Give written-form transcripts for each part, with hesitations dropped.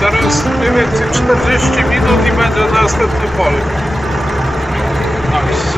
Teraz mniej więcej 40 minut i będzie następny pole. Nice.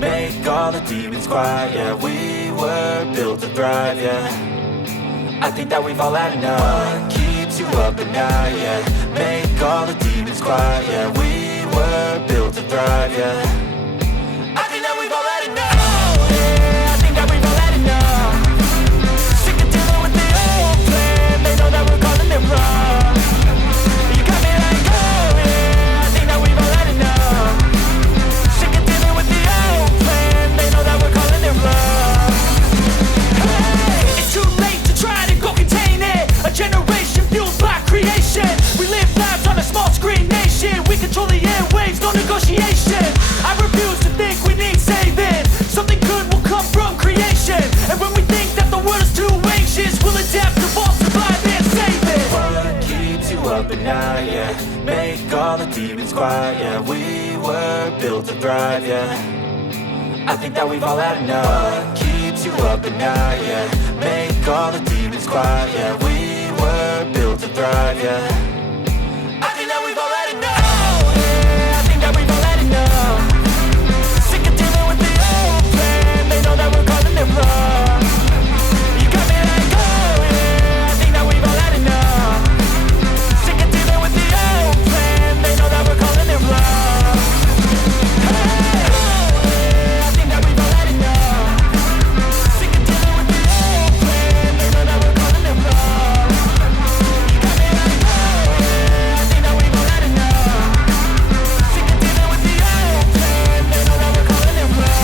Make all the demons quiet, yeah. We were built to thrive, yeah. I think that we've all had enough. What keeps you up at night, yeah. Make all the demons quiet, yeah. We were built to thrive, yeah. I think that we've all had enough. Oh, yeah, I think that we've all had enough. Sick of dealing with the old plan. They know that we're calling it wrong. You got me like, oh yeah, I think that we've all had enough. Sick of dealing with the old plan. They know that we're calling it wrong. Hey, it's too late to try to go contain it. A generation fueled by creation. We live lives on a small screen nation. We control the airwaves, no negotiation. I refuse to think we need saving. Something good will come from creation. And when we think that the world is too anxious, we'll adapt, evolve, survive and save it. What keeps you up at night, yeah. Make all the demons quiet, yeah. We were built to thrive, yeah. I think that we've all had enough. What keeps you up at night, yeah. Make all the demons quiet, yeah. We were built to thrive, yeah. I think that we've all had enough, yeah. I think that we've all had enough. Sick of dealing with the old plan. They know that we're calling it wrong. You got me like, oh yeah. I think that we've all had enough. Sick of dealing with the old plan. They know that we're calling it wrong. Hey, oh yeah. I think that we've all had enough. Sick of dealing with the old plan. They know that we're calling it wrong. You got me like, oh yeah. I think that we've all had enough. Sick of dealing with the old plan. They know that we're calling it wrong.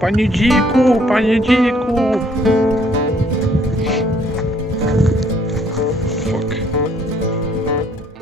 Panie dziku, panie dziku.